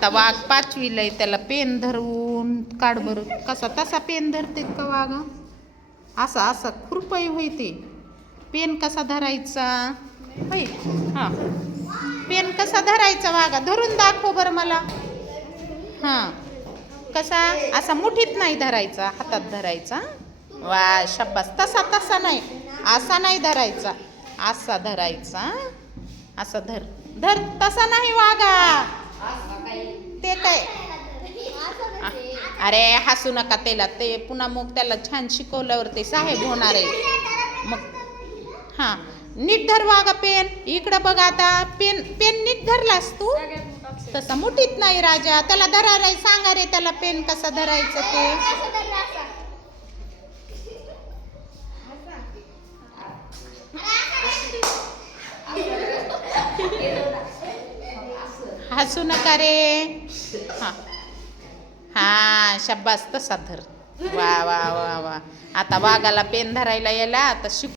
आता वाघ 5वीला आहे, त्याला पेन धरून काढ बरं. कसा तसा पेन धरते का वाघ? असा असा खुरपाई होईते. पेन कसा धरायचा होय? हां, पेन कसा धरायचा वाघा? धरून दाखव बरं मला. हां, कसा? असा मुठीत नाही धरायचा, हातात धरायचा. वा शब्बास. तसा तसा नाही, असा नाही धरायचा, असा धरायचा. असा धर धर, तसा नाही वागा. ते काय? अरे हसू नका त्याला, ते पुन्हा मग त्याला छान शिकवल्यावर ते साहेब होणार आहे मग. हां, नीट धर वागा पेन. इकडं बघ आता. पेन पेन नीट धरलास तू? तसा मुठीत नाही राजा, त्याला धरायला सांगा रे त्याला पेन कसा धरायचं ते. हसू नका रे. हां हां, शब्बास तसा धर. वा वा वा वा. आता वाघाला पेन धरायला यायला आता शिक.